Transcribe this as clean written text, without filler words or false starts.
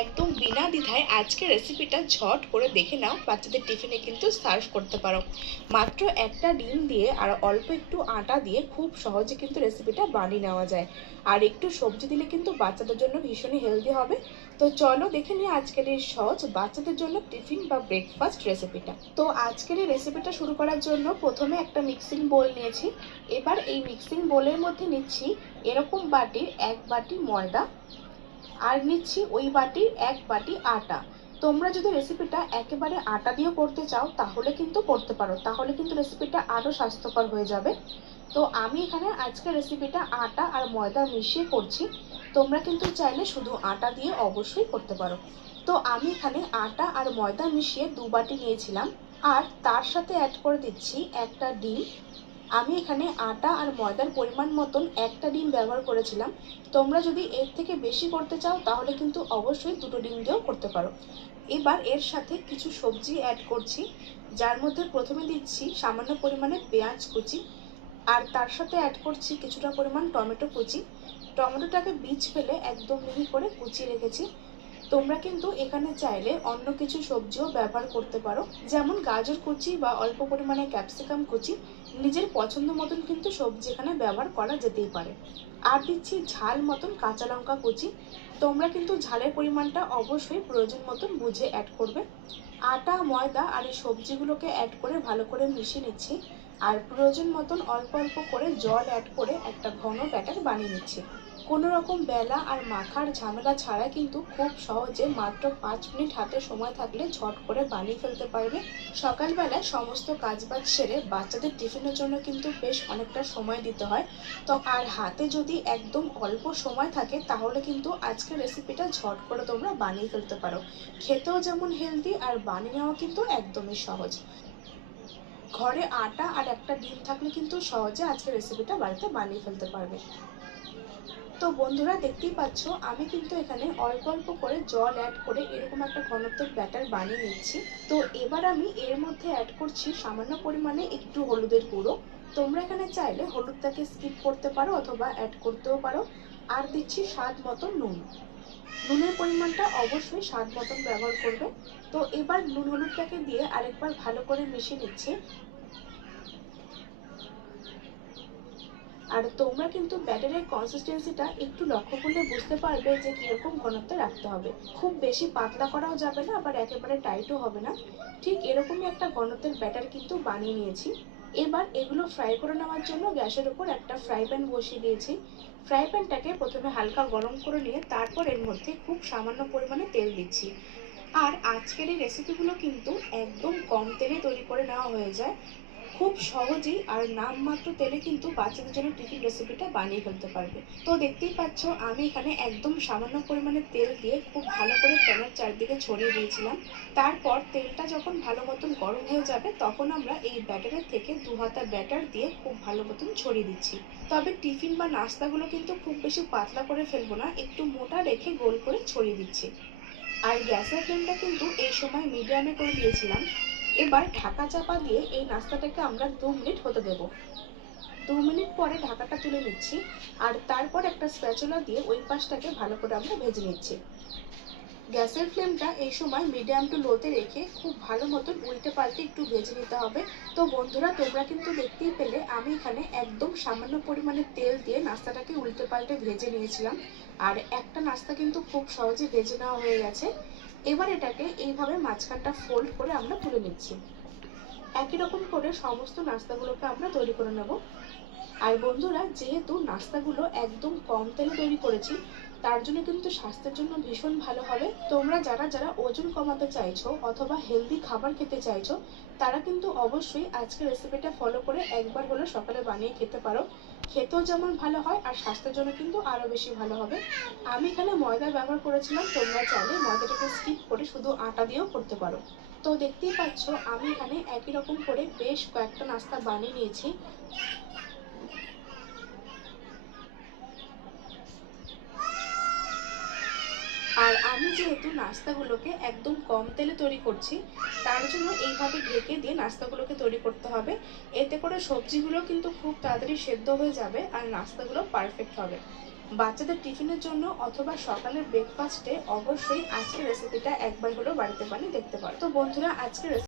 একদম বিনা দ্বিধায় আজকের রেসিপিটা ঝট করে দেখে নাও, বাচ্চাদের টিফিনে কিন্তু সার্ভ করতে পারো। মাত্র একটা ডিম দিয়ে আর অল্প একটু আটা দিয়ে খুব সহজে কিন্তু রেসিপিটা বানিয়ে নেওয়া যায়। আর একটু সবজি দিলে কিন্তু বাচ্চাদের জন্য ভীষণই হেলদি হবে। তো চলো দেখে নিই আজকের এই সহজ বাচ্চাদের জন্য টিফিন বা ব্রেকফাস্ট রেসিপিটা। তো আজকের এই রেসিপিটা শুরু করার জন্য প্রথমে একটা মিক্সিং বোল নিয়েছি। এবার এই মিক্সিং বোলের মধ্যে নিচ্ছি এরকম বাটির 1 বাটি ময়দা, আর নিচ্ছি ওই বাটির 1 বাটি আটা। তোমরা যদি রেসিপিটা একেবারে আটা দিয়ে করতে চাও তাহলে কিন্তু করতে পারো, তাহলে কিন্তু রেসিপিটা আরও স্বাস্থ্যকর হয়ে যাবে। তো আমি এখানে আজকে রেসিপিটা আটা আর ময়দা মিশিয়ে করছি। তোমরা কিন্তু চাইলে শুধু আটা দিয়ে অবশ্যই করতে পারো। তো আমি এখানে আটা আর ময়দা মিশিয়ে 2 বাটি নিয়েছিলাম, আর তার সাথে অ্যাড করে দিচ্ছি একটা ডিম। আমি এখানে আটা আর ময়দার পরিমাণ মতন একটা ডিম ব্যবহার করেছিলাম। তোমরা যদি এর থেকে বেশি করতে চাও তাহলে কিন্তু অবশ্যই 2টো ডিম দিয়েও করতে পারো। এবার এর সাথে কিছু সবজি অ্যাড করছি, যার মধ্যে প্রথমে দিচ্ছি সামান্য পরিমাণে পেঁয়াজ কুচি, আর তার সাথে অ্যাড করছি কিছুটা পরিমাণ টমেটো কুচি। টমেটোটাকে বীজ ফেলে একদম মিহি করে কুচিয়ে রেখেছি। তোমরা কিন্তু এখানে চাইলে অন্য কিছু সবজিও ব্যবহার করতে পারো, যেমন গাজর কুচি বা অল্প পরিমাণে ক্যাপসিকাম কুচি। নিজের পছন্দ মতন কিন্তু সবজি এখানে ব্যবহার করা যেতেই পারে। আর দিচ্ছি ঝাল মতন কাঁচা লঙ্কা কুচি। তোমরা কিন্তু ঝালের পরিমাণটা অবশ্যই প্রয়োজন মতন বুঝে অ্যাড করবে। আটা ময়দা আর এই সবজিগুলোকে অ্যাড করে ভালো করে মিশিয়ে নিচ্ছি, আর প্রয়োজন মতন অল্প অল্প করে জল অ্যাড করে একটা ঘন ব্যাটার বানিয়ে নিচ্ছি। কোনো রকম বেলা আর মাখার ঝামেলা ছাড়া কিন্তু খুব সহজে মাত্র 5 মিনিট হাতে সময় থাকলে ঝট করে বানিয়ে ফেলতে পারবে। সকালবেলায় সমস্ত কাজবাজ সেরে বাচ্চাদের টিফিনের জন্য কিন্তু বেশ অনেকটা সময় দিতে হয়। তো আর হাতে যদি একদম অল্প সময় থাকে তাহলে কিন্তু আজকের রেসিপিটা ঝট করে তোমরা বানিয়ে ফেলতে পারো। খেতেও যেমন হেলদি আর বানিয়ে নেওয়া কিন্তু একদমই সহজ। ঘরে আটা আর একটা ডিম থাকলে কিন্তু সহজে আজকের রেসিপিটা বাড়িতে বানিয়ে ফেলতে পারবে। তো বন্ধুরা দেখতেই পাচ্ছ আমি কিন্তু এখানে অল্প অল্প করে জল অ্যাড করে এরকম একটা ঘনত্বের ব্যাটার বানিয়ে নিচ্ছি। তো এবার আমি এর মধ্যে অ্যাড করছি সামান্য পরিমাণে একটু হলুদের গুঁড়ো। তোমরা এখানে চাইলে হলুদটাকে স্কিপ করতে পারো অথবা অ্যাড করতেও পারো। আর দিচ্ছি স্বাদ মতো নুন। নুনের পরিমাণটা অবশ্যই স্বাদ মতন ব্যবহার করবে। তো এবার নুন হলুদটাকে দিয়ে আরেকবার ভালো করে মিশিয়ে নিচ্ছি। আর তোমরা কিন্তু ব্যাটারের কনসিস্টেন্সিটা একটু লক্ষ্য করলে বুঝতে পারবে যে কীরকম ঘনত্ব রাখতে হবে। খুব বেশি পাতলা করাও যাবে না, আবার একেবারে টাইটও হবে না। ঠিক এরকমই একটা ঘনত্বের ব্যাটার কিন্তু বানিয়ে নিয়েছি। এবার এগুলো ফ্রাই করে নেওয়ার জন্য গ্যাসের উপর একটা ফ্রাই প্যান বসিয়ে দিয়েছি। ফ্রাই প্যানটাকে প্রথমে হালকা গরম করে নিয়ে তারপর এর মধ্যে খুব সামান্য পরিমাণে তেল দিচ্ছি। আর আজকের এই রেসিপিগুলো কিন্তু একদম কম তেলে তৈরি করে নেওয়া হয়ে যায়। খুব সহজেই আর নামমাত্র তেলে কিন্তু বাচ্চাদের জন্য টিফিন রেসিপিটা বানিয়ে ফেলতে পারবে। তো দেখতেই পাচ্ছ আমি এখানে একদম সামান্য পরিমাণে তেল দিয়ে খুব ভালো করে প্যানের চারদিকে ছড়িয়ে দিয়েছিলাম। তারপর তেলটা যখন ভালো মতন গরম হয়ে যাবে তখন আমরা এই ব্যাটারের থেকে 2 হাতা ব্যাটার দিয়ে খুব ভালো মতন ছড়িয়ে দিচ্ছি। তবে টিফিন বা নাস্তাগুলো কিন্তু খুব বেশি পাতলা করে ফেলবো না, একটু মোটা রেখে গোল করে ছড়িয়ে দিচ্ছি। আর গ্যাসের ফ্লেমটা কিন্তু এই সময় মিডিয়ামে করে দিয়েছিলাম। এবার ঢাকা চাপা দিয়ে এই নাস্তাটাকে আমরা 2 মিনিট হতে দেব। 2 মিনিট পরে ঢাকাটা তুলে নিচ্ছি, আর তারপর একটা স্প্যাচুলা দিয়ে ওই পাশটাকে ভালো করে আমরা ভেজে নিচ্ছি। গ্যাসের ফ্লেমটা এই সময় মিডিয়াম টু লোতে রেখে খুব ভালো মতন উল্টে পাল্টে একটু ভেজে নিতে হবে। তো বন্ধুরা তোমরা কিন্তু দেখতেই পেলে আমি এখানে একদম সামান্য পরিমাণে তেল দিয়ে নাস্তাটাকে উল্টে পাল্টে ভেজে নিয়েছিলাম, আর একটা নাস্তা কিন্তু খুব সহজে ভেজে নেওয়া হয়ে গেছে। এবার এটাকে এইভাবে মাঝখানটা ফোল্ড করে আমরা তুলে নিচ্ছি। একই রকম করে সমস্ত নাস্তাগুলোকে আমরা তৈরি করে নেব। আর বন্ধুরা যেহেতু নাস্তাগুলো একদম কম তেলে তৈরি করেছি তার জন্য কিন্তু স্বাস্থ্যের জন্য ভীষণ ভালো হবে। তোমরা যারা যারা ওজন কমাতে চাইছো অথবা হেলদি খাবার খেতে চাইছো তারা কিন্তু অবশ্যই আজকের রেসিপিটা ফলো করে একবার হলে সকালে বানিয়ে খেতে পারো। খেতেও যেমন ভালো হয় আর স্বাস্থ্যের জন্য কিন্তু আরো বেশি ভালো হবে। আমি এখানে ময়দা ব্যবহার করেছিলাম, তোমরা চাইলে ময়দাটাকে স্কিপ করে শুধু আটা দিয়েও করতে পারো। তো দেখতেই পাচ্ছ আমি এখানে একই রকম করে বেশ কয়েকটা নাস্তা বানিয়ে নিয়েছি। আর আমি যেহেতু নাস্তাগুলোকে একদম কম তেলে তৈরি করছি তার জন্য এইভাবে ঢেকে দিয়ে নাস্তাগুলোকে তৈরি করতে হবে। এতে করে সবজিগুলো কিন্তু খুব তাড়াতাড়ি সেদ্ধ হয়ে যাবে আর নাস্তাগুলো পারফেক্ট হবে। বাচ্চাদের টিফিনের জন্য অথবা সকালের ব্রেকফাস্টে অবশ্যই আজকের রেসিপিটা একবার হলেও বাড়িতে বানিয়ে দেখতে পারো। তো বন্ধুরা, আজকের